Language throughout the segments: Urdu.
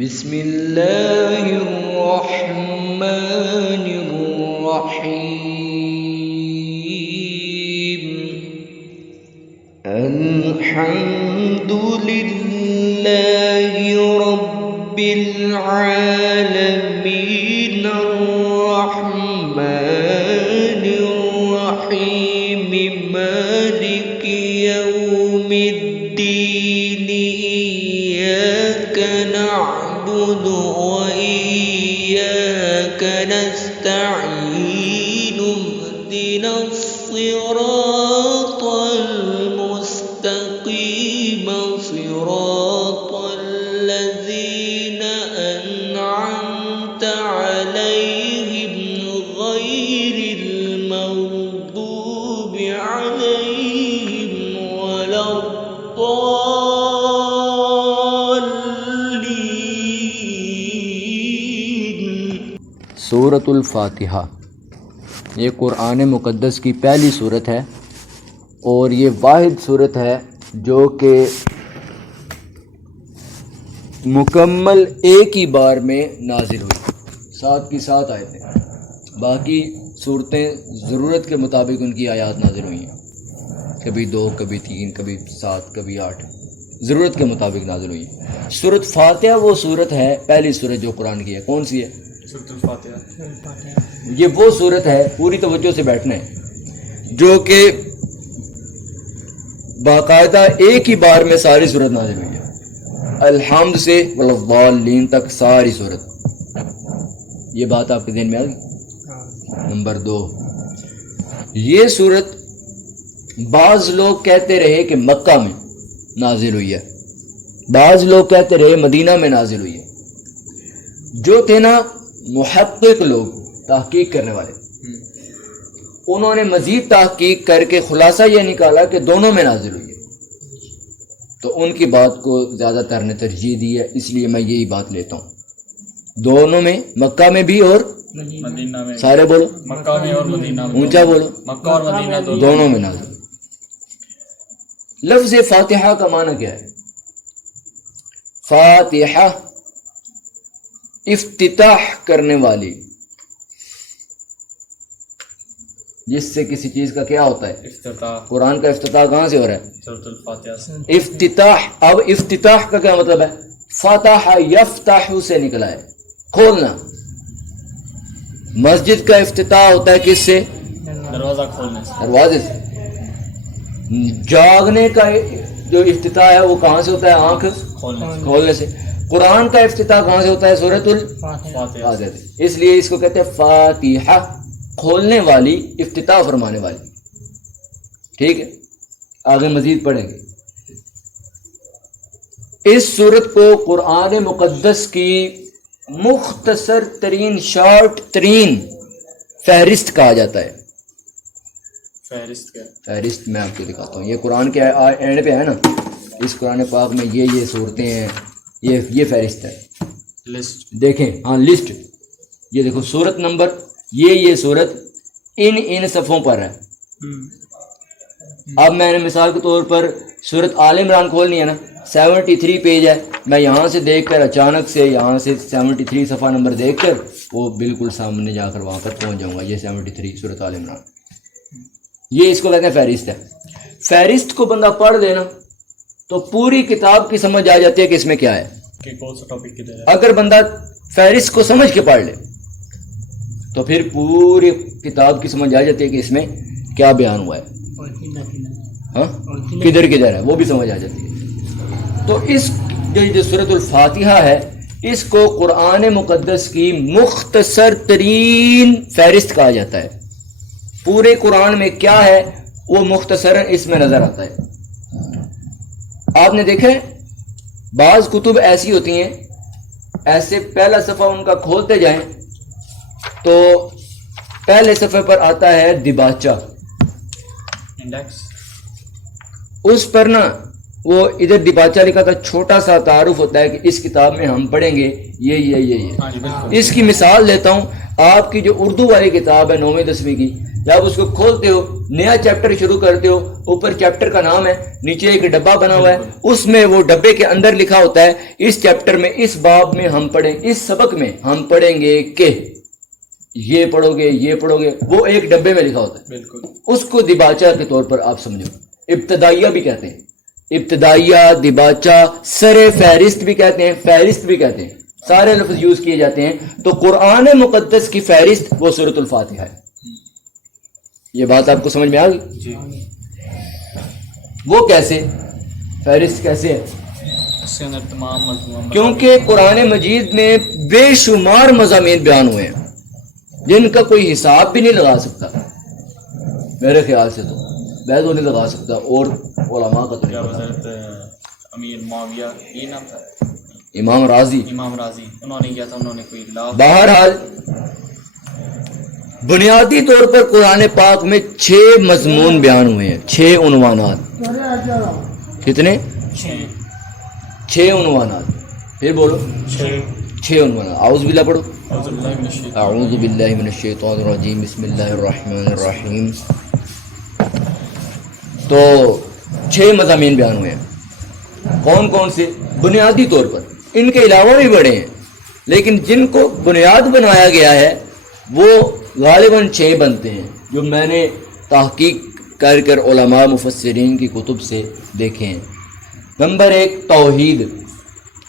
بسم اللہ الرحمن الرحیم الحمد للہ رب العالمین الرحمن الرحیم مالک یوم الدین إياك نعبد وإياك نستعين اهدنا الصراط المستقيم صراط الذين أنعمت عليهم غير المغضوب عليهم ولا سورۃ الفاتحہ یہ قرآن مقدس کی پہلی صورت ہے اور یہ واحد صورت ہے جو کہ مکمل ایک ہی بار میں نازل ہوئی، 7 کی 7 آیتیں، باقی صورتیں ضرورت کے مطابق ان کی آیات نازل ہوئی ہیں، کبھی 2 کبھی 3 کبھی 7 کبھی 8، ضرورت کے مطابق نازل ہوئی ہیں۔ سورۃ فاتحہ وہ صورت ہے، پہلی صورت جو قرآن کی ہے۔ کون سی ہے؟ سورۃ الفاتحہ۔ یہ وہ صورت ہے، پوری توجہ سے بیٹھنا ہے، جو کہ باقاعدہ ایک ہی بار میں ساری صورت نازل ہوئی ہے، الحمد سے والضالین تک ساری صورت۔ یہ بات آپ کے ذہن میں آ گئی؟ نمبر 2، یہ صورت بعض لوگ کہتے رہے کہ مکہ میں نازل ہوئی ہے، بعض لوگ کہتے رہے مدینہ میں نازل ہوئی ہے۔ جو تھے نا محقق لوگ، تحقیق کرنے والے، انہوں نے مزید تحقیق کر کے خلاصہ یہ نکالا کہ دونوں میں نازل ہوئی ہے، تو ان کی بات کو زیادہ تر نے ترجیح دی ہے، اس لیے میں یہی بات لیتا ہوں، دونوں میں، مکہ میں بھی اور مدینہ میں، سارے بولو، مکہ میں اور مدینہ میں، اونچا بولو، مکہ اور مدینہ دونوں میں نازل۔ لفظ فاتحہ کا معنی کیا ہے؟ فاتحہ افتتاح کرنے والی، جس سے کسی چیز کا کیا ہوتا ہے؟ افتتاح۔ قرآن کا افتتاح کہاں سے ہو رہا ہے؟ سورۃ الفاتحہ سے۔ افتتاح۔ اب افتتاح کا کیا مطلب ہے؟ فتح یفتح سے نکلا ہے، کھولنا۔ مسجد کا افتتاح ہوتا ہے کس سے؟ دروازہ کھولنے سے، دروازے سے۔ جاگنے کا جو افتتاح ہے وہ کہاں سے ہوتا ہے؟ آنکھ کھولنے سے۔ قرآن کا افتتاح کہاں سے ہوتا ہے؟ سورۃ الفاتحہ سے۔ اس لیے اس کو کہتے ہیں فاتحہ، کھولنے والی، افتتاح فرمانے والی۔ ٹھیک ہے، آگے مزید پڑھیں گے۔ اس سورت کو قرآن مقدس کی مختصر ترین، شارٹ ترین فہرست کہا جاتا ہے۔ فہرست کیا؟ فہرست میں آپ کو دکھاتا ہوں، یہ قرآن کے اینڈ پہ ہے نا، اس قرآن پاک میں یہ صورتیں ہیں، یہ فہرست ہے، لسٹ دیکھیں، ہاں لسٹ، یہ دیکھو سورت نمبر، یہ صورت ان صفوں پر ہے۔ اب میں نے مثال کے طور پر سورت آل عمران کھولنی ہے نا، 73 پیج ہے، میں یہاں سے دیکھ کر اچانک سے یہاں سے 73 صفحہ نمبر دیکھ کر وہ بالکل سامنے جا کر وہاں پر پہنچ جاؤں گا۔ یہ 73 سورت آل عمران، یہ اس کو کہتے ہیں فہرست ہے۔ فہرست کو بندہ پڑھ لینا تو پوری کتاب کی سمجھ آ جاتی ہے کہ اس میں کیا ہے، کہ کون سا ٹاپک کدھر ہے۔ اگر بندہ فہرست کو سمجھ کے پڑھ لے تو پھر پوری کتاب کی سمجھ آ جاتی ہے کہ اس میں کیا بیان ہوا ہے، ہاں کدھر ہے وہ بھی سمجھ آ جاتی ہے۔ تو اس جو سورۃ الفاتحہ ہے، اس کو قرآن مقدس کی مختصر ترین فہرست کہا جاتا ہے۔ پورے قرآن میں کیا ہے وہ مختصراً اس میں نظر آتا ہے۔ آپ نے دیکھا بعض کتب ایسی ہوتی ہیں، ایسے پہلا صفحہ ان کا کھولتے جائیں تو پہلے صفحے پر آتا ہے دیباچہ، انڈیکس، اس پر نا وہ ادھر دیباچہ لکھا تھا، چھوٹا سا تعارف ہوتا ہے کہ اس کتاب میں ہم پڑھیں گے یہ ہاں جی بالکل. اس کی مثال دیتا ہوں. آپ کی جو اردو والی کتاب ہے 9ویں 10ویں کی، جب اس کو کھولتے ہو نیا چیپٹر شروع کرتے ہو، اوپر چیپٹر کا نام ہے، نیچے ایک ڈبہ بنا ہوا ہے، اس میں وہ ڈبے کے اندر لکھا ہوتا ہے اس چیپٹر میں، اس باب میں ہم پڑھیں، اس سبق میں ہم پڑھیں گے کہ یہ پڑھو گے یہ پڑھو گے، وہ ایک ڈبے میں لکھا ہوتا ہے. بالکل. اس کو دیباچہ کے طور پر آپ سمجھو. ابتدائیہ بھی کہتے ہیں، ابتدائیہ، دیباچہ، سر فہرست بھی کہتے ہیں، فہرست بھی کہتے ہیں، سارے لفظ یوز کیے جاتے ہیں. تو قرآن مقدس کی فہرست وہ سورۃ الفاتحہ ہے. یہ بات آپ کو سمجھ میں آ گئی؟ جی. وہ کیسے فہرست کیسے ہے؟ اس کے اندر تمام مضمون کیونکہ قرآن مجید میں بے شمار مضامین بیان ہوئے ہیں جن کا کوئی حساب بھی نہیں لگا سکتا میرے خیال سے. تو میں تو نہیں لگا سکتا، اور علماء کا تو کیا نہیں پتا. حضرت امیر معاویہ یہ نام تھا، امام راضی، امام راضی، انہوں نے کیا تھا، انہوں نے کوئی لاکھ. بہرحال بنیادی طور پر قرآن پاک میں 6 مضمون بیان ہوئے ہیں، 6 عنوانات. کتنے؟ 6 عنوانات. پھر بولو 6 عنوانات. اعوذ باللہ پڑھو. اعوذ باللہ من الشیطان الرجیم، بسم اللہ الرحمن الرحیم. تو 6 مضامین بیان ہوئے ہیں. کون کون سے؟ بنیادی طور پر، ان کے علاوہ بھی بڑے ہیں، لیکن جن کو بنیاد بنایا گیا ہے وہ غالباً 6 بنتے ہیں، جو میں نے تحقیق کر علماء مفسرین کی کتب سے دیکھے ہیں. نمبر 1 توحید.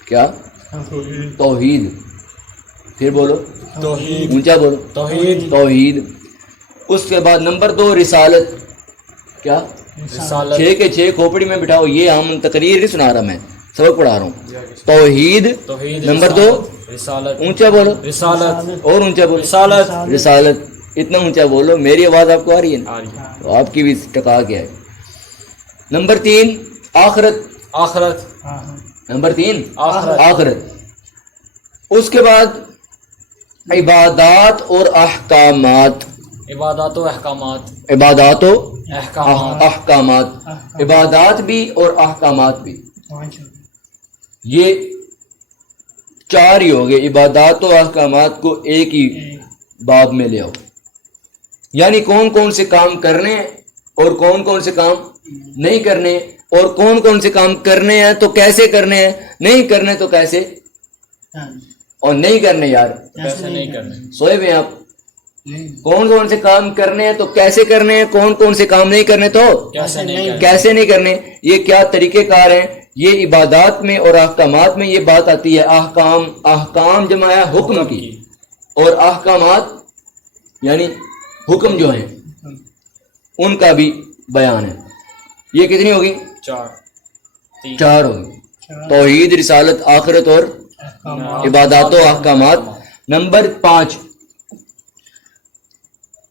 کیا؟ توحید. پھر بولو، توحید. اونچا بولو، توحید. اس کے بعد نمبر 2 رسالت. کیا؟ رسالت. 6 کے 6 کھوپڑی میں بٹھاؤ، یہ ہم تقریر نہیں سنا رہا، میں سبق پڑھا رہا ہوں. توحید. نمبر 2 رسالت. اونچا بولو، رسالت. اور اونچا بولو، رسالت. رسالت. اتنا اونچا بولو، میری آواز آپ کو آ رہی ہے نا؟ آ رہی ہے. تو آپ کی بھی ٹکا گیا ہے. نمبر 3 آخرت. آخرت. نمبر 3 آخرت. آخرت. اس کے بعد عبادات اور احکامات. عبادات و احکامات. عبادات و احکامات. احکامات. عبادات بھی اور احکامات بھی، یہ 4 ہی ہو گئے. عبادات و احکامات کو ایک ہی باب میں لے آؤ، یعنی کون کون سے کام کرنے ہیں اور کون کون سے کام نہیں کرنے، اور کون کون سے کام کرنے ہیں تو کیسے کرنے ہیں، نہیں کرنے تو کیسے، اور نہیں کرنے یار کیسے نہیں کرنے. سوئے ہوئے آپ. کون کون سے کام کرنے ہیں تو کیسے کرنے ہیں، کون کون سے کام نہیں کرنے تو کیسے نہیں کرنے. کیسے نہیں کرنے. یہ کیا طریقہ کار ہیں. یہ عبادات میں اور احکامات میں یہ بات آتی ہے. احکام جمع ہے حکم کی، اور احکامات یعنی حکم جو ہیں ان کا بھی بیان ہے. یہ کتنی ہوگی؟ 4 ہوگی. توحید، رسالت، آخرت اور عبادات و احکامات. نمبر 5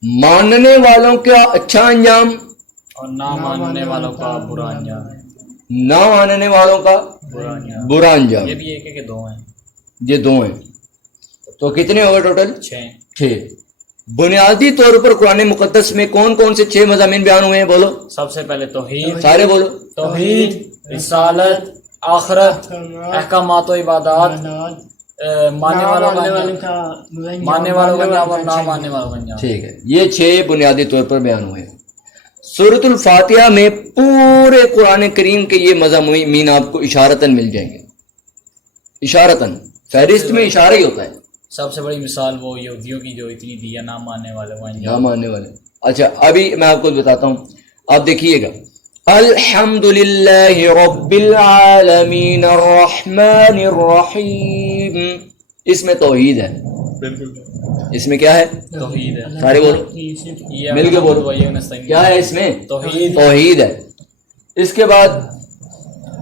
ماننے والوں کا اچھا انجام اور نہ ماننے والوں کا برا انجام. نہ ماننے والوں کا برا انجام. برا انجام. یہ بھی ایک ہے کہ 2 ہیں. یہ 2 ہیں. تو کتنے ہو گئے ٹوٹل؟ 6. بنیادی طور پر قرآن مقدس میں کون کون سے 6 مضامین بیان ہوئے ہیں؟ بولو سب سے پہلے توحید. سارے بولو. توحید، رسالت، آخرت، احکامات و عبادات، ماننے والوں کا انجام، ماننے والوں کا انجام اور نہ ماننے والوں کا انجام. ٹھیک ہے. یہ 6 بنیادی طور پر بیان ہوئے ہیں. سورۃ الفاتحہ میں پورے قرآن کریم کے یہ مضامین آپ کو اشارتاً مل جائیں گے. اشارتاً، فہرست میں اشارہ ہی ہوتا ہے. سب سے بڑی مثال وہ یہودیوں کی جو اتنی دی ہے، نہ ماننے والوں کا نہ انجام. ماننے والے. اچھا ابھی میں آپ کو بتاتا ہوں، آپ دیکھیے گا. الحمد للہ رب العالمین الرحمن الرحیم. اس میں توحید ہے. اس میں کیا ہے؟ توحید ہے. سارے بولو، مل کے بولو. کیا ہے اس میں؟ توحید. توحید ہے. اس کے بعد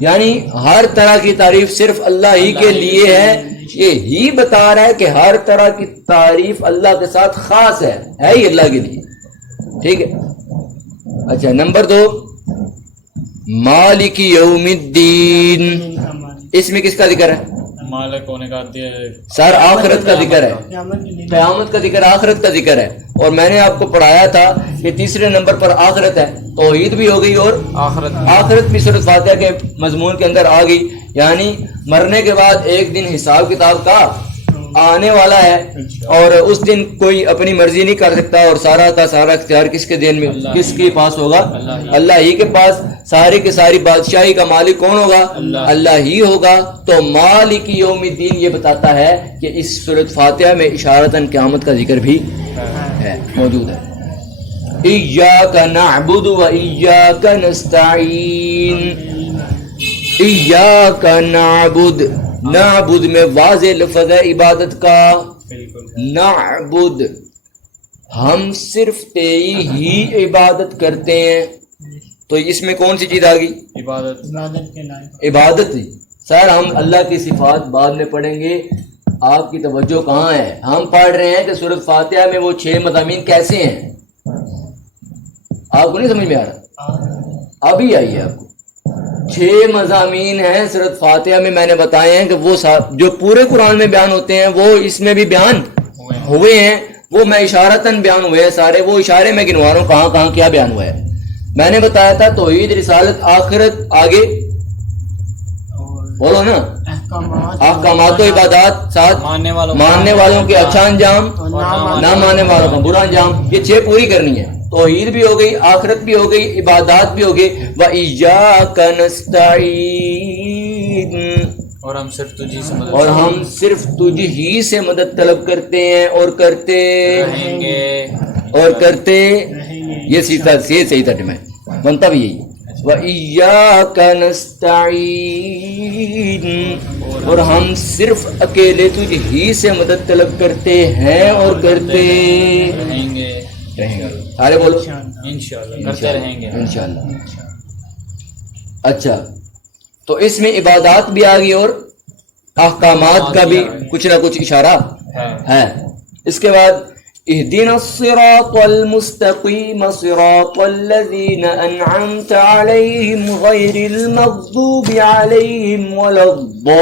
یعنی ہر طرح کی تعریف صرف اللہ ہی کے لیے ہے. یہ ہی بتا رہا ہے کہ ہر طرح کی تعریف اللہ کے ساتھ خاص ہے ہی اللہ کے لیے. ٹھیک ہے. اچھا نمبر 2 مالک یوم الدین. اس میں کس کا ذکر ہے؟ مالک ہونے کا سر آخرت کا ذکر ہے، قیامت کا ذکر، آخرت کا ذکر ہے. اور میں نے آپ کو پڑھایا تھا کہ تیسرے نمبر پر آخرت ہے، توحید بھی ہو گئی اور آخرت بھی سورۃ فاتحہ کے مضمون کے اندر آ گئی. یعنی مرنے کے بعد ایک دن حساب کتاب کا آنے والا ہے، اور اس دن کوئی اپنی مرضی نہیں کر سکتا، اور سارا کا سارا اختیار کس کے دین میں، کس کے پاس ہوگا؟ اللہ ہی کے پاس. ساری کی ساری بادشاہی کا مالک کون ہوگا؟ اللہ ہی ہوگا. تو مالک یوم الدین یہ بتاتا ہے کہ اس سورۃ فاتحہ میں اشارتاً قیامت کا ذکر بھی ہے، موجود ہے. ایاک نعبد و ایاک نستعین. ایاک نعبد، نعبد میں واضح لفظ ہے عبادت کا. نعبد، ہم صرف تیری ہی عبادت کرتے ہیں. تو اس میں کون سی چیز آ گئی؟ عبادت. سر ہم اللہ کی صفات بعد میں پڑھیں گے، آپ کی توجہ کہاں ہے؟ ہم پڑھ رہے ہیں کہ سورۃ فاتحہ میں وہ 6 مضامین کیسے ہیں. آپ کو نہیں سمجھ میں آ رہا؟ ابھی آئیے. آپ کو 6 مضامین ہیں سورۃ فاتحہ میں، میں نے بتائے ہیں کہ وہ جو پورے قرآن میں بیان ہوتے ہیں وہ اس میں بھی بیان ہوئے ہیں. وہ میں اشارتاً بیان ہوئے ہیں سارے، وہ اشارے میں گنوا رہا ہوں کہاں کہاں کیا بیان ہوا ہے. میں نے بتایا تھا توحید، رسالت، آخرت، آگے بولو نا، احکامات و عبادات، ساتھ ماننے والوں کے اچھا انجام، نہ ماننے والوں کا برا انجام. یہ 6 پوری کرنی ہے. توحید بھی ہو گئی، آخرت بھی ہو گئی، عبادات بھی ہو گئی. وَإِيَّاكَ نَسْتَعِينُ، اور ہم صرف تجھ ہی سے مدد طلب کرتے ہیں اور کرتے یہ صحیح ترجمہ ہے، بنتا بھی یہی. وَإِيَّاكَ نَسْتَعِينُ، اور ہم صرف اکیلے تجھ ہی سے مدد طلب کرتے ہیں اور کرتے رہیں گے. سارے بولو انشاءاللہ، کرتے رہیں گے انشاءاللہ. اچھا، تو اس میں عبادات بھی آ گئی اور احکامات کا بھی کچھ نہ کچھ اشارہ ہے. اس کے بعد اهدنا الصراط المستقيم صراط الذين أنعمت عليهم غير المغضوب عليهم ولا الضالين.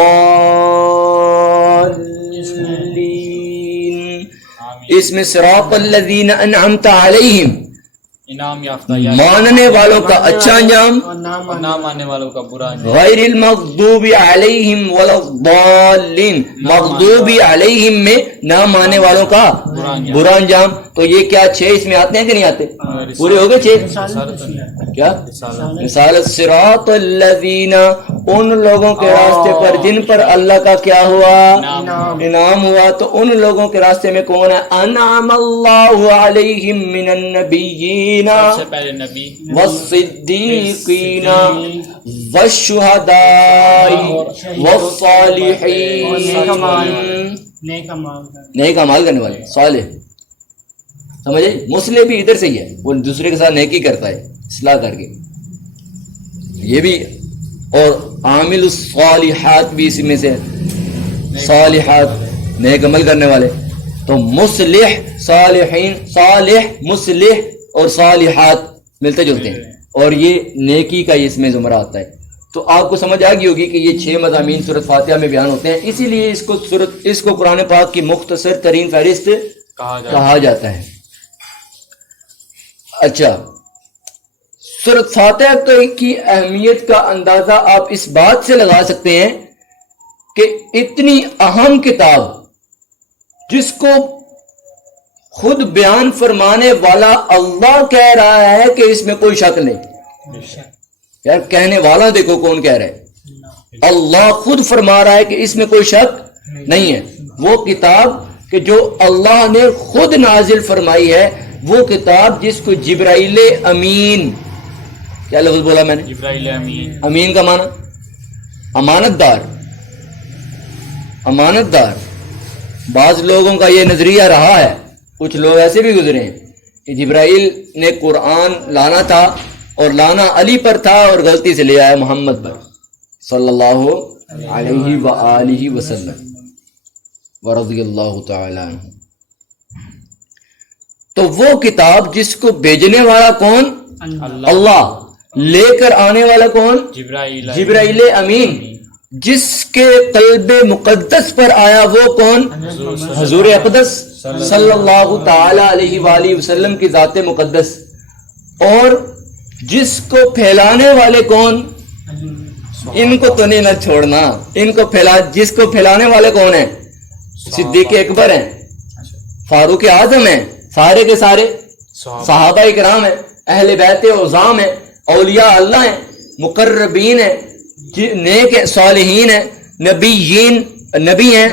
اس میں صراط الذين أنعمت عليهم، انعام یافتہ ماننے والوں کا اچھا انجام، نہ ماننے والوں کا برا انجام. غیر المغضوب علیہم ولا الضالین، مغضوب علیہم میں نہ ماننے والوں کا برا انجام. تو یہ کیا 6 اس میں آتے ہیں کہ نہیں آتے؟ پورے ہو گئے 6. کیا رسالت؟ صراط الذین، ان لوگوں کے راستے پر جن پر اللہ کا کیا ہوا؟ انعام ہوا. تو ان لوگوں کے راستے میں کون ہے؟ انعم اللہ علیہم من النبیین والصدیقین والشہداء والصالحین. نیک اعمال کرنے والے، صالح. سمجھے؟ مسلح بھی ادھر سے ہی ہے، وہ دوسرے کے ساتھ نیکی کرتا ہے اصلاح کر کے، یہ بھی. اور عامل الصالحات بھی اسی میں سے، صالحات نیک عمل کرنے والے. تو مصلح، صالحین، صالح، مصلح اور صالحات ملتے جلتے ہیں، اور یہ نیکی کا اس میں زمرہ آتا ہے. تو آپ کو سمجھ آ گئی ہوگی کہ یہ 6 مضامین سورۃ فاتحہ میں بیان ہوتے ہیں، اسی لیے اس کو قرآن پاک کی مختصر ترین فہرست کہا جاتا ہے. اچھا، سورۃ فاتحہ کی اہمیت کا اندازہ آپ اس بات سے لگا سکتے ہیں کہ اتنی اہم کتاب جس کو خود بیان فرمانے والا اللہ کہہ رہا ہے کہ اس میں کوئی شک نہیں. یار کہنے والا دیکھو کون کہہ رہا ہے، اللہ خود فرما رہا ہے کہ اس میں کوئی شک نہیں ہے. وہ کتاب کہ جو اللہ نے خود نازل فرمائی ہے، وہ کتاب جس کو جبرائیل امین، کیا لفظ بولا میں نے؟ جبرائیل امین. امین کا معنی امانت دار. امانت دار. بعض لوگوں کا یہ نظریہ رہا ہے، کچھ لوگ ایسے بھی گزرے ہیں کہ جبرائیل نے قرآن لانا تھا اور لانا علی پر تھا اور غلطی سے لے آیا محمد پر صلی اللہ علیہ وآلہ وسلم ورضی اللہ تعالی عنہ. تو وہ کتاب جس کو بھیجنے والا کون؟ اللہ. لے کر آنے والا کون؟ جبرائیل امین. جس کے قلب مقدس پر آیا وہ کون؟ حضور اقدس صلی اللہ تعالی علیہ وآلہ وسلم کی ذات مقدس. اور جس کو پھیلانے والے کون؟ ان کو تو نہیں نہ چھوڑنا, ان کو جس کو پھیلانے والے کون ہیں؟ صدیق اکبر ہیں, فاروق اعظم ہیں, سارے کے سارے صحابہ کرام ہیں, اہل بیت عظام ہیں, اولیاء اللہ ہیں, مقربین ہیں, نیک صالحین ہیں, نبی ہیں,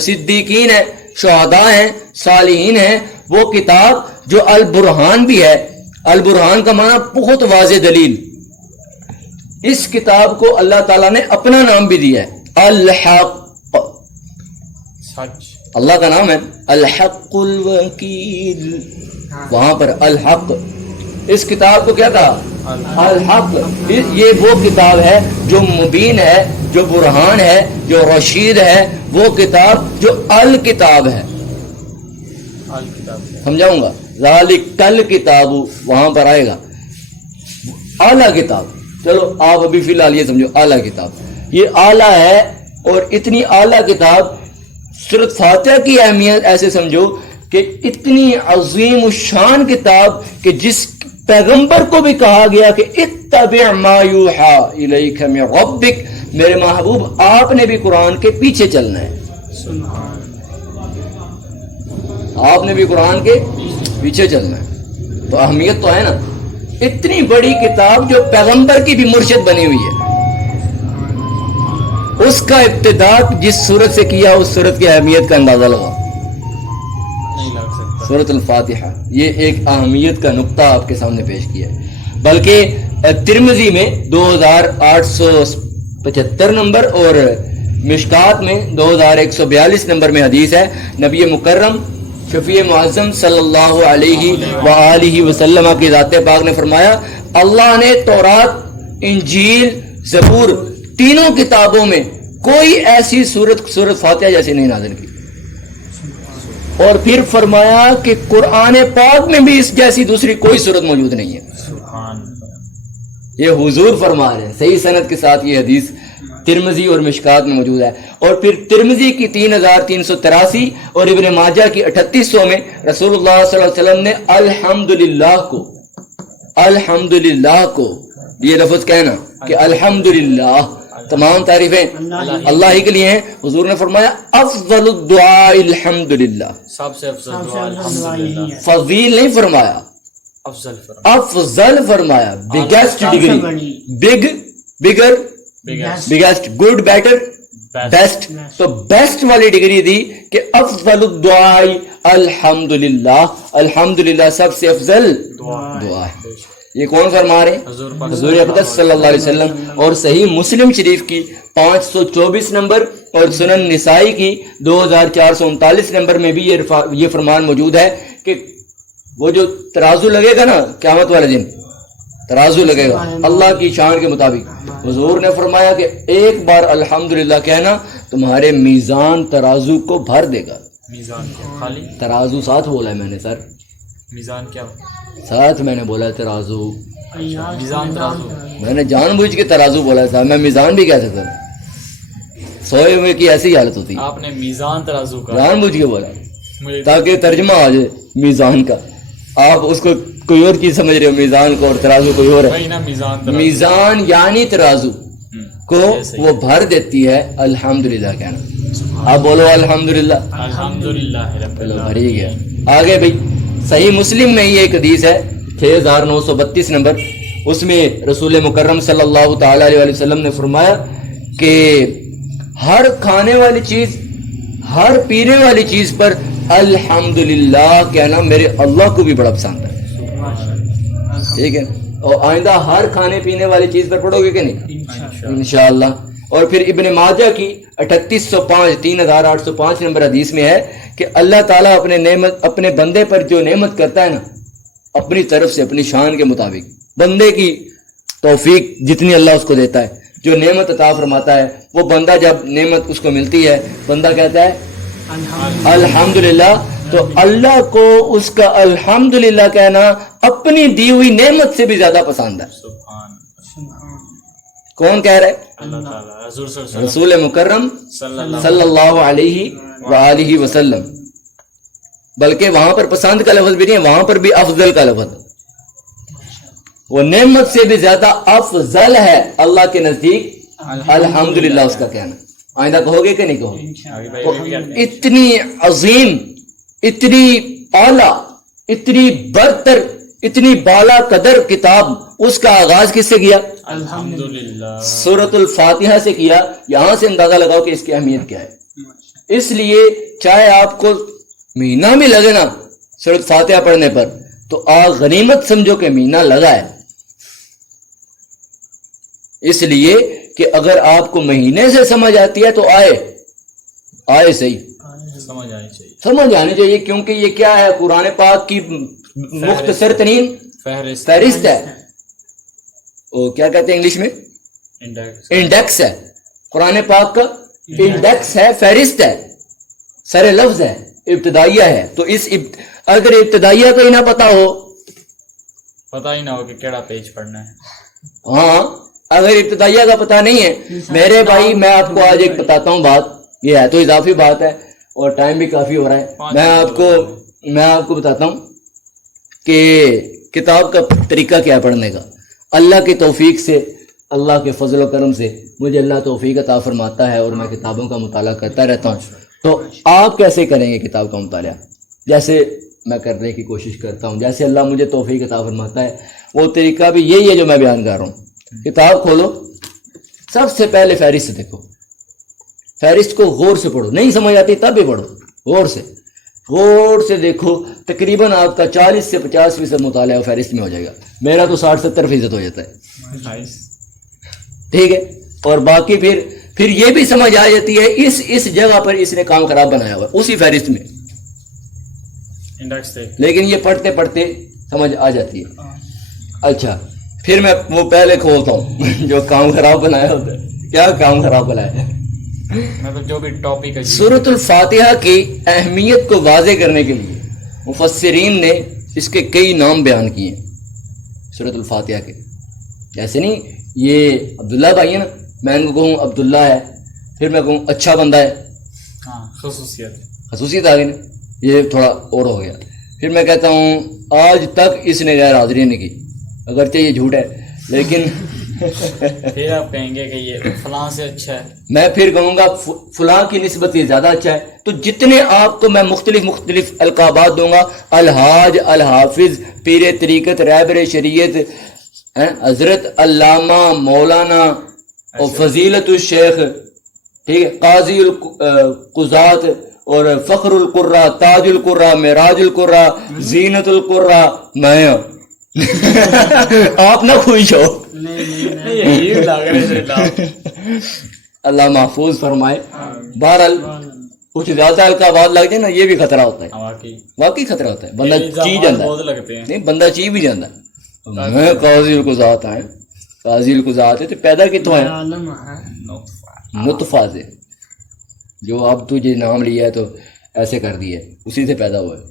صدیقین ہیں, شہداء ہیں, صالحین ہیں. وہ کتاب جو البرہان بھی ہے, البرہان کا معنی بہت واضح دلیل. اس کتاب کو اللہ تعالیٰ نے اپنا نام بھی دیا ہے, الحق, اللہ کا نام ہے الحق الوکیل. وہاں پر الحق, اس کتاب کو کیا کہا؟ الحق. یہ وہ کتاب ہے جو مبین ہے, جو برہان ہے, جو رشید ہے, وہ کتاب جو الکتاب ہے. سمجھاؤں گا, ذالک الکتاب وہاں پر آئے گا, اعلیٰ کتاب. چلو آپ ابھی فی الحال یہ سمجھو اعلیٰ کتاب, یہ اعلیٰ ہے. اور اتنی اعلیٰ کتاب, سورۃ فاتحہ کی اہمیت ایسے سمجھو کہ اتنی عظیم الشان کتاب کہ جس پیغمبر کو بھی کہا گیا کہ اتبع ما یوحی الیک من ربک, میرے محبوب آپ نے بھی قرآن کے پیچھے چلنا ہے, آپ نے بھی قرآن کے پیچھے چلنا ہے. تو اہمیت تو ہے نا, اتنی بڑی کتاب جو پیغمبر کی بھی مرشد بنی ہوئی ہے, اس کا ابتدا جس صورت سے کیا اس صورت کی اہمیت کا اندازہ لگا. سورۃ الفاتحہ, یہ ایک اہمیت کا نقطہ آپ کے سامنے پیش کیا ہے. بلکہ ترمذی میں 2875 نمبر اور مشکات میں 2142 نمبر میں حدیث ہے, نبی مکرم شفیع معظم صلی اللہ علیہ وآلہ وسلم کی ذات پاک نے فرمایا, اللہ نے تورات, انجیل, زبور تینوں کتابوں میں کوئی ایسی سورت فاتحہ جیسی نہیں نازل کی. اور پھر فرمایا کہ قرآن پاک میں بھی اس جیسی دوسری کوئی سورت موجود نہیں ہے. یہ حضور فرما رہے ہیں, صحیح سند کے ساتھ یہ حدیث ترمذی اور مشکات میں موجود ہے. اور پھر ترمذی کی 3383 اور ابن ماجہ کی 3800 میں رسول اللہ صلی اللہ علیہ وسلم نے الحمدللہ کو یہ لفظ کہنا کہ الحمدللہ, تمام تعریفیں اللہ ہی کے لیے ہیں. حضور نے فرمایا افضل الدعاء الحمدللہ, سب سے افضل دعا الحمدللہ. فضیل نہیں فرمایا, افضل فرمایا. بگیسٹ ڈگری, بگر, بگیسٹ, گڈ, بیٹر, بیسٹ. تو بیسٹ والی ڈگری دی کہ افضل الدعاء الحمدللہ, الحمدللہ سب سے افضل دعا ہے. یہ کون فرما رہے ہیں؟ حضور اقدس صلی اللہ علیہ وسلم. اور صحیح مسلم شریف کی 524 نمبر اور سنن نسائی کی 2439 نمبر میں بھی یہ فرمان موجود ہے کہ وہ جو ترازو لگے گا نا قیامت والے دن, ترازو لگے گا اللہ کی شان کے مطابق. حضور نے فرمایا کہ ایک بار الحمدللہ کہنا تمہارے میزان ترازو کو بھر دے گا. میزان خالی, ترازو ساتھ بولا ہے میں نے سر, میزان کیا ساتھ میں نے بولا ترازو, میزان ترازو, میں نے جان بوجھ کے ترازو بولا تھا, میں میزان بھی کہہ سکتا ہوں, سوئے ہوئے کی ایسی حالت ہوتی ہے. آپ نے میزان ترازو کا جان بوجھ کے بولا تاکہ ترجمہ آ جائے میزان کا. آپ اس کو کوئی اور چیز سمجھ رہے ہو, میزان کو, اور ترازو کوئی اور ہے. میزان یعنی ترازو کو وہ بھر دیتی ہے الحمدللہ کہنا. آپ بولو الحمدللہ, الحمدللہ بھر ہی گیا. آگے بھائی صحیح مسلم میں یہ ایک حدیث ہے 6932 نمبر, اس میں رسول مکرم صلی اللہ تعالی علیہ وسلم نے فرمایا کہ ہر کھانے والی چیز, ہر پینے والی چیز پر الحمدللہ کہنا میرے اللہ کو بھی بڑا پسند ہے. ٹھیک ہے, اور آئندہ ہر کھانے پینے والی چیز پر پڑھو گے کہ نہیں انشاءاللہ. اور پھر ابن ماجہ کی 3805 3805 نمبر حدیث میں ہے کہ اللہ تعالیٰ اپنے بندے پر جو نعمت کرتا ہے نا, اپنی طرف سے اپنی شان کے مطابق, بندے کی توفیق جتنی اللہ اس کو دیتا ہے, جو نعمت عطا فرماتا ہے, وہ بندہ جب نعمت اس کو ملتی ہے بندہ کہتا ہے الحمدللہ. تو اللہ کو اس کا الحمدللہ کہنا اپنی دی ہوئی نعمت سے بھی زیادہ پسند ہے. کون کہہ رہا ہے؟ اللہ تعالیٰ حضور صلی اللہ علیہ رسول مکرم وسلم صلی اللہ علیہ وآلہ وسلم. بلکہ وہاں پر پسند کا لفظ بھی نہیں ہے، وہاں پر بھی افضل کا لفظ. وہ نعمت سے بھی زیادہ افضل ہے اللہ کے نزدیک الحمدللہ اس کا کہنا. آئندہ کہو گے کہ نہیں کہو گے؟ آگے بھائی یہ بھی کرتے ہیں. اتنی عظیم، اتنی اعلیٰ، اتنی برتر، اتنی بالا قدر کتاب، اس کا آغاز کس سے کیا؟ الحمدللہ. سورۃ الفاتحہ سے کیا. یہاں سے اندازہ لگاؤ کہ اس کی اہمیت کیا ہے. اس لیے چاہے آپ کو مہینہ بھی لگے نا سورۃ فاتحہ پڑھنے پر، تو آج غنیمت سمجھو کہ مہینہ لگا ہے. اس لیے کہ اگر آپ کو مہینے سے سمجھ آتی ہے تو آئے صحیح، سمجھ آنی چاہیے. سمجھ آنی چاہیے، کیونکہ یہ کیا ہے؟ قرآن پاک کی مختصر ترین فہرست ہے. وہ کیا کہتے ہیں انگلش میں؟ انڈیکس ہے. قرآن پاک کا انڈیکس ہے، فہرست ہے، سر لفظ ہے، ابتدائیہ ہے. تو اس اگر ابتدائیہ کا ہی نہ پتا ہو، پتہ ہی نہ ہو کہ کیڑا پیج پڑھنا ہے. ہاں اگر ابتدائیہ کا پتہ نہیں ہے میرے بھائی، میں آپ کو آج ایک بتاتا ہوں بات. یہ ہے تو اضافی بات ہے اور ٹائم بھی کافی ہو رہا ہے. میں آپ کو بتاتا ہوں کہ کتاب کا طریقہ کیا پڑھنے کا. اللہ کی توفیق سے، اللہ کے فضل و کرم سے مجھے اللہ توفیق عطا فرماتا ہے اور میں کتابوں کا مطالعہ کرتا رہتا ہوں. تو آپ کیسے کریں گے کتاب کا مطالعہ؟ جیسے میں کرنے کی کوشش کرتا ہوں، جیسے اللہ مجھے توفیق عطا فرماتا ہے، وہ طریقہ بھی یہی ہے جو میں بیان کر رہا ہوں. کتاب کھولو، سب سے پہلے فہرست دیکھو، فہرست کو غور سے پڑھو. نہیں سمجھ آتی تب بھی پڑھو، غور سے دیکھو. تقریباً آپ کا 40 سے 50% مطالعہ فہرست میں ہو جائے گا. میرا تو 60-70% ہو جاتا ہے. ٹھیک ہے. اور باقی پھر یہ بھی سمجھ آ جاتی ہے اس جگہ پر اس نے کام خراب بنایا ہوا اسی فہرست میں، لیکن یہ پڑھتے پڑھتے سمجھ آ جاتی ہے. اچھا پھر میں وہ پہلے کھولتا ہوں جو کام خراب بنایا ہوتا ہے. کیا کام خراب بنایا ہے؟ مطلب جو بھی ٹاپک ہے. سورۃ الفاتحہ کی اہمیت کو واضح کرنے کے لیے مفسرین نے اس کے کئی نام بیان کیے ہیں سورۃ الفاتحہ کے. جیسے نہیں یہ عبداللہ بھائی ہے نا، میں ان کو کہوں عبداللہ ہے، پھر میں کہوں اچھا بندہ ہے. ہاں خصوصیت آ گئی نا، یہ تھوڑا اور ہو گیا. پھر میں کہتا ہوں آج تک اس نے غیر حاضری نہیں کی، اگرچہ یہ جھوٹ ہے لیکن پھر آپ کہیں گے کہ یہ فلاں سے اچھا ہے. میں پھر کہوں گا فلاں کی نسبت یہ زیادہ اچھا ہے. تو جتنے آپ کو میں مختلف القابات دوں گا، الحاج، الحافظ، پیر طریقت، رہبر شریعت، حضرت علامہ، مولانا اور فضیلت الشیخ، ٹھیک ہے، قاضی القضات اور فخر القرہ، تاج القرہ، معراج القرہ، زینت القرہ، میں آپ نہ خوش ہو. اللہ محفوظ فرمائے. بہرحال کچھ زیادہ القابات لگ جائے نا، یہ بھی خطرہ ہوتا ہے، واقعی خطرہ ہوتا ہے. بندہ چی جاتا ہے، نہیں بندہ چی بھی جاتا ہے. میں قاضی القضات ہیں، قاضی القضات ہے تو پیدا کتوں ہے؟ نطفہ سے. جو اب تجھے نام لیا ہے تو ایسے کر دیا ہے، اسی سے پیدا ہوا ہے.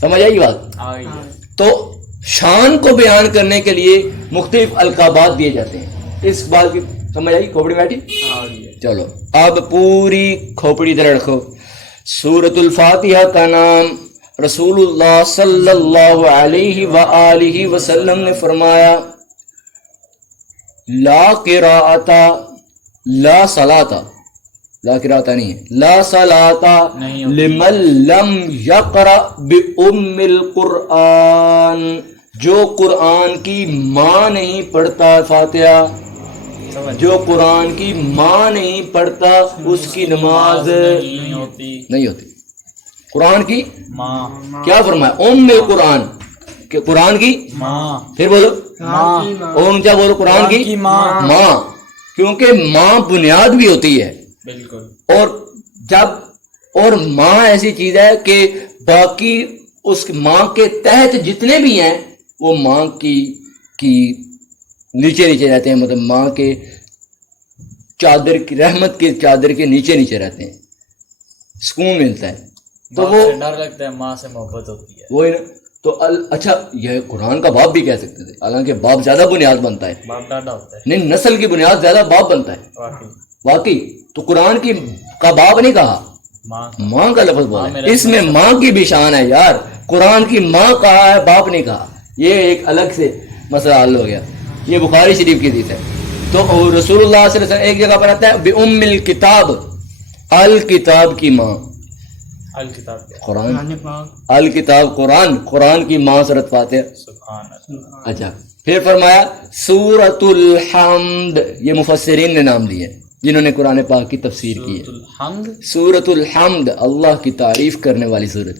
سمجھ آئی بات؟ تو شان کو بیان کرنے کے لیے مختلف القابات دیے جاتے ہیں. اس بات کی سمجھ آئی؟ کھوپڑی بیٹھی؟ چلو اب پوری کھوپڑی ادھر رکھو. سورۃ الفاتحہ کا نام رسول اللہ صلی اللہ علیہ وآلہ وسلم نے فرمایا لا قراءۃ، لا صلاۃ، لا قراءۃ نہیں ہے، لا صلاۃ لمن لم یقرأ بأم القرآن. جو قرآن کی ماں نہیں پڑھتا فاتحہ، جو قرآن کی ماں نہیں پڑھتا اس کی نماز نہیں ہوتی. قرآن کی ماں کیا فرمایا؟ ام القرآن، کہ قرآن کی ماں. پھر بولو اور کیا بولو؟ قرآن کی ماں. کیونکہ ماں بنیاد بھی ہوتی ہے بالکل. اور ماں ایسی چیز ہے کہ باقی اس ماں کے تحت جتنے بھی ہیں وہ ماں کی نیچے رہتے ہیں. مطلب ماں کے چادر کی، رحمت کے چادر کے نیچے رہتے ہیں، سکون ملتا ہے. تو وہ ڈر لگتا ہے، ماں سے محبت ہوتی ہے. وہی نا. تو اچھا یہ قرآن کا باپ بھی کہہ سکتے تھے، حالانکہ باپ زیادہ بنیاد بنتا ہے، باپ ڈاڈا ہوتا ہے نہیں نسل کی بنیاد زیادہ باپ بنتا ہے واقعی. واقعی. تو قرآن کی کا باپ نہیں کہا، ماں ماں کا لفظ بولا میرا ہے. اس میں ماں کی بھی شان ہے یار. قرآن کی ماں کہا ہے، باپ نہیں کہا. یہ ایک الگ سے مسئلہ حل ہو گیا. یہ بخاری شریف کی حدیث ہے. تو رسول اللہ صلی اللہ علیہ وسلم ایک جگہ پر آتا ہے بِأُمِّ الکتاب، الکتاب کی ماں الکتاب کیا؟ قرآن، الکتاب قرآن، قرآن کی ماں سورۃ فاتحہ. سبحان اللہ. اچھا پھر فرمایا سورۃ الحمد. یہ مفسرین نے نام لیے جنہوں نے قرآن پاک کی تفسیر کی ہے. الحمد. سورۃ الحمد، اللہ کی تعریف کرنے والی سورت.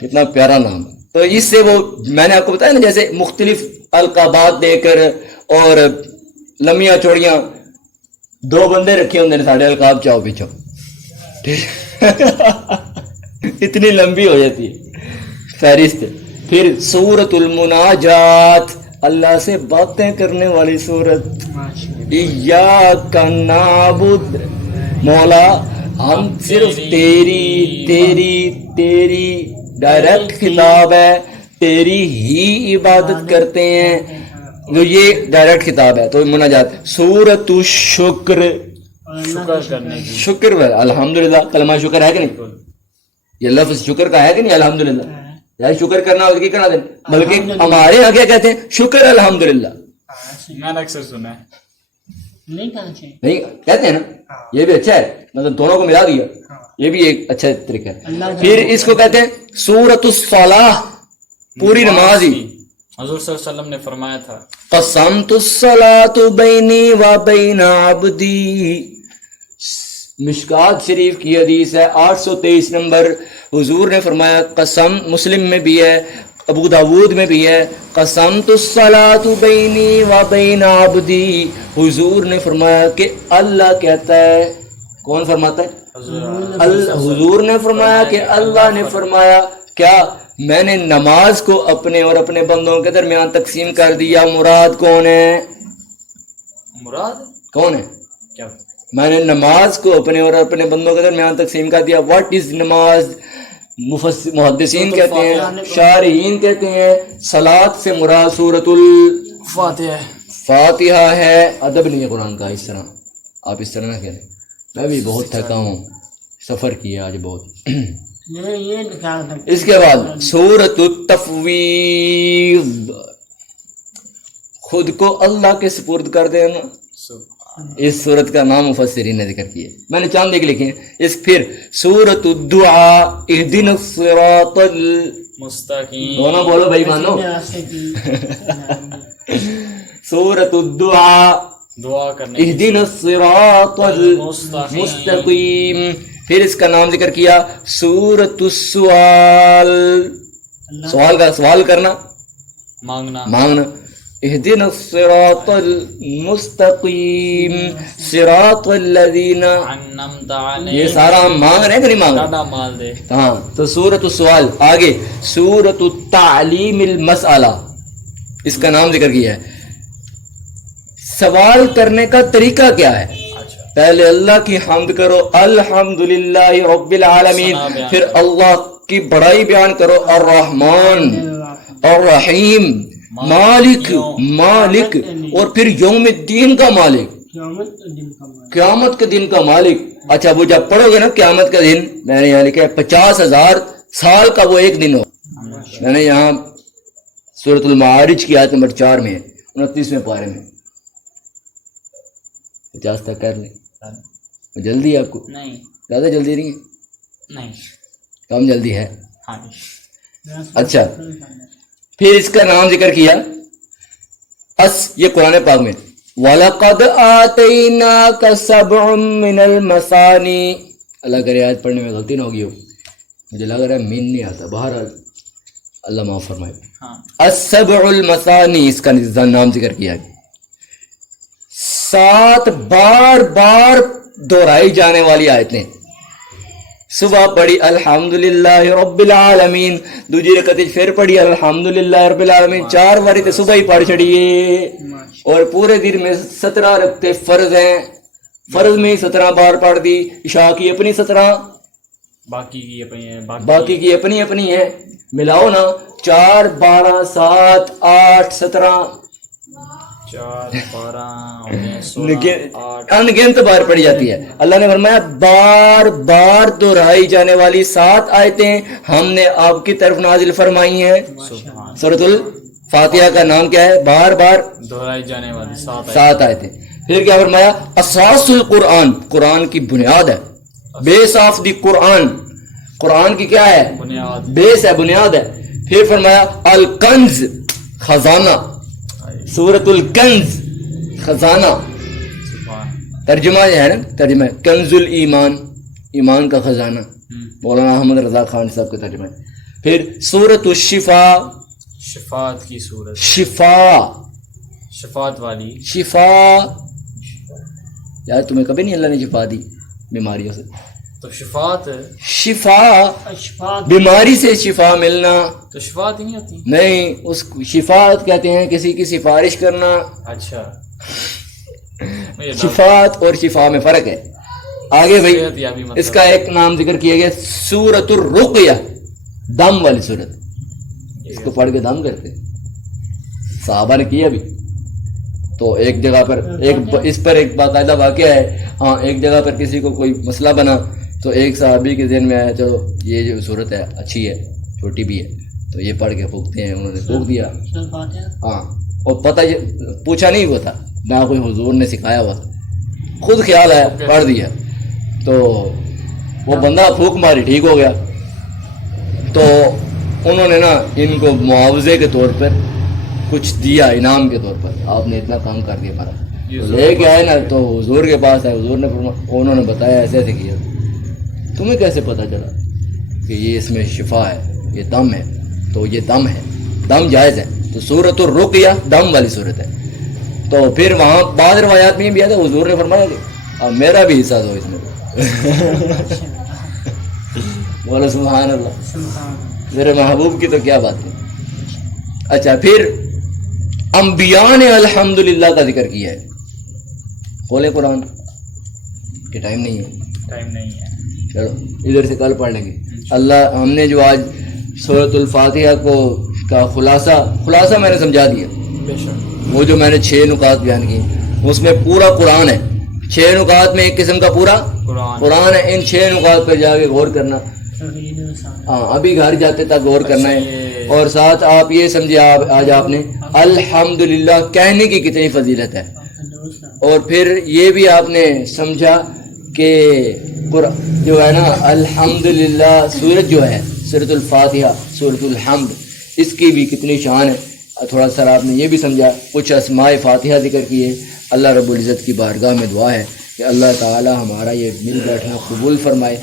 کتنا پیارا نام. تو اس سے وہ میں نے آپ کو بتایا نا، جیسے مختلف القابات دے کر اور لمیاں چوڑیاں دو بندے رکھے ہوندے نے ساڑھے القاب چاہو پیچھو اتنی لمبی ہو جاتی ہے فہرست. پھر سورۃ المناجات، اللہ سے باتیں کرنے والی سورت. ایاک نعبد، مولا ہم صرف تیری ڈائریکٹ خطاب ہے، تیری ہی عبادت کرتے ہیں. جو یہ ڈائریکٹ خطاب ہے. تو مناجات. سورۃ الشکر، شکر کرنے کی. شکر الحمدللہ. کلمہ شکر ہے کہ نہیں؟ یہ لفظ شکر کا ہے کہ نہیں؟ الحمدللہ. یار شکر کرنا اور کی کرنا دینا، بلکہ ہمارے یہاں کیا کہتے ہیں؟ شکر الحمدللہ. میں نے اکثر سنا ہے. نہیں کہتے ہیں نا. یہ بھی اچھا ہے، مطلب دونوں کو ملا دیا، یہ بھی ایک اچھا طریقہ ہے. پھر اس کو کہتے ہیں سورۃ الصلاۃ، پوری نماز ہی. حضور صلی اللہ علیہ وسلم نے فرمایا تھا قسمت الصلاۃ بینی و بین عبدی. مشکات شریف کی حدیث ہے 823 نمبر. حضور نے فرمایا قسم، مسلم میں بھی ہے، ابو داود میں بھی ہے، قسمت الصلاۃ بینی و بین عبدی. حضور نے فرمایا کہ اللہ کہتا ہے، کون فرماتا ہے؟ حضور نے فرمایا کہ اللہ نے فرمایا کیا؟ میں نے نماز کو اپنے اور اپنے بندوں کے درمیان تقسیم کر دیا. مراد کون ہے؟ مراد کون ہے؟ کیا؟ میں نے نماز کو اپنے اور اپنے بندوں کے درمیان تقسیم کر دیا. واٹ از نماز؟ محدثین کہتے ہیں، شارحین کہتے ہیں صلاۃ سے مراد سورۃ الفاتحہ فاتحہ ہے. ادب نہیں ہے قرآن کا اس طرح، آپ اس طرح نہ کہہ. میں بھی بہت تھکا ہوں، سفر کیا آج بہت. اس کے بعد سورۃ التفویض، خود کو اللہ کے سپرد کر دینا. اس سورت کا نام مفسرین نے ذکر کیا، میں نے چاند دیکھ لکھے ہیں. اس پھر سورۃ الدعاء، اہدنا الصراط مستقیم. دونوں بولو بھائی مانو. سورۃ الدعاء، دعا کرنے کی. اہدنا الصراط المستقیم. پھر اس کا نام ذکر کیا سورۃ السؤال، سوال کا سوال کرنا، مانگنا. اہدنا الصراط المستقیم صراط الذین انعمت علیہم. یہ سارا ہم مانگ رہے ہیں کہ نہیں مانگ ڈاڈا مال دے. ہاں. تو سورۃ السؤال. آگے سورۃ التعلیم المسئلہ، اس کا نام ذکر کیا ہے. سوال کرنے کا طریقہ کیا ہے؟ پہلے اللہ کی حمد کرو، الحمدللہ رب العالمین. پھر اللہ کی بڑائی بیان کرو، الرحمن الرحیم، مالک اور پھر یوم الدین کا مالک، قیامت کے دن کا مالک. اچھا وہ جب پڑھو گے نا قیامت کا دن، میں نے یہاں لکھا ہے 50,000 سال کا وہ ایک دن ہو. میں نے یہاں سورۃ المعارج کی آیت نمبر 4 میں 29ویں پارے میں 50 تک کر لیں. جلدی ہے آپ کو؟ نہیں زیادہ جلدی نہیں ہے، نہیں کم جلدی ہے. ہاں. اچھا پھر اس کا نام ذکر کیا یہ قرآن پاک میں وَلَقَدْ آتَيْنَاكَ سَبْعٌ مِّنَ الْمَثَانِي. اللہ کرے آیت پڑھنے میں غلطی نہ ہوگی ہو، مجھے لگ رہا ہے مین نہیں آتا، بہرحال اللہ معاف فرمائے. السبع المثانی، اس کا نام ذکر کیا ہے. 7 بار دہرائی جانے والی آیتیں. صبح پڑھی الحمدللہ رب العالمین، دوسری رکعت پھر پڑھی الحمدللہ رب العالمین. 4 باری تے صبح ہی پڑھ چھڑیے. اور پورے دن میں 17 رکعتیں فرض ہیں، فرض میں 17 بار پڑھ دی. عشاء کی اپنی 17، باقی کی اپنی ہے. ملاؤ نا 4 12 7 8 17 4 12 16 8 انگنت بار پڑی جاتی ہے. اللہ نے فرمایا بار بار دہرائی جانے والی 7 آیتیں ہم نے آپ کی طرف نازل فرمائی ہیں. سورۃ الفاتحہ کا نام کیا ہے؟ بار بار دہرائی جانے والی 7 آیتیں. پھر کیا فرمایا؟ اساس القرآن، قرآن کی بنیاد ہے. بیس آف دی قرآن، قرآن کی کیا ہے؟ بنیاد، بیس ہے، بنیاد ہے. پھر فرمایا الکنز، خزانہ. سورۃ الکنز، خزانہ. ترجمہ ہے نا، ترجمہ ہے کنز الایمان، ایمان کا خزانہ. مولانا احمد رضا خان صاحب کا ترجمہ ہے. پھر سورۃ الشفا، شفاعت کی صورت، شفا، شفاعت والی. شفا. یار تمہیں کبھی نہیں اللہ نے شفا دی بیماریوں سے؟ تو شفاعت، شفا، بیماری سے شفا ملنا. تو شفاعت ہی نہیں ہوتی. نہیں، اس شفاعت کہتے ہیں کسی کی سفارش کرنا. اچھا، شفاعت اور شفا میں فرق ہے. آگے بھائی اس کا ایک نام ذکر کیا گیا سورۃ الرقیہ، دم والی سورت. اس کو پڑھ کے دم کرتے صحابہ نے کیا بھی. تو ایک جگہ پر اس پر ایک باقاعدہ واقعہ ہے. ہاں، ایک جگہ پر کسی کو کوئی مسئلہ بنا تو ایک صحابی کے ذہن میں آیا چلو یہ جو صورت ہے اچھی ہے، چھوٹی بھی ہے، تو یہ پڑھ کے پھونکتے ہیں. انہوں نے پھونک دیا. ہاں، اور پتہ پوچھا نہیں ہوا تھا، نہ کوئی حضور نے سکھایا ہوا، خود خیال ہے پڑھ دیا. تو وہ بندہ پھونک ماری، ٹھیک ہو گیا. تو انہوں نے نا ان کو معاوضے کے طور پر کچھ دیا، انعام کے طور پر. آپ نے اتنا کام کر دیا ہمارا. لے کے آئے نا تو حضور کے پاس آئے. حضور نے انہوں نے بتایا ایسے ایسے کیا. تمہیں کیسے پتا چلا کہ یہ اس میں شفا ہے، یہ دم ہے؟ تو یہ دم ہے، دم جائز ہے. تو سورۃ الرقیہ دم والی صورت ہے. تو پھر وہاں بعض روایات میں بھی آیا تھا، حضور نے فرمایا کہ اب میرا بھی حصہ دو اس میں. بولو سبحان اللہ. میرے محبوب کی تو کیا بات ہے. اچھا، پھر انبیاء نے الحمدللہ کا ذکر کیا ہے. کھولے قرآن کہ ٹائم نہیں ہے، چلو ادھر سے کل پڑھ لیں گے. اللہ ہم نے جو آج سورۃ الفاتحہ کا خلاصہ میں نے سمجھا دیا. وہ جو میں نے 6 نکات بیان کیے اس میں پورا قرآن ہے. 6 نکات میں ایک قسم کا پورا قرآن ہے. ان 6 نکات پہ جا کے غور کرنا. ہاں، ابھی گھر جاتے تک غور کرنا ہے. اور ساتھ آپ یہ سمجھے آج آپ نے الحمدللہ کہنے کی کتنی فضیلت ہے. اور پھر یہ بھی آپ نے سمجھا کہ جو ہے نا الحمدللہ سورت جو ہے سورۃ الفاتحہ، سورۃ الحمد، اس کی بھی کتنی شان ہے. تھوڑا سا آپ نے یہ بھی سمجھا. کچھ اسماء فاتحہ ذکر کیے. اللہ رب العزت کی بارگاہ میں دعا ہے کہ اللہ تعالی ہمارا یہ مل بیٹھنا قبول فرمائے.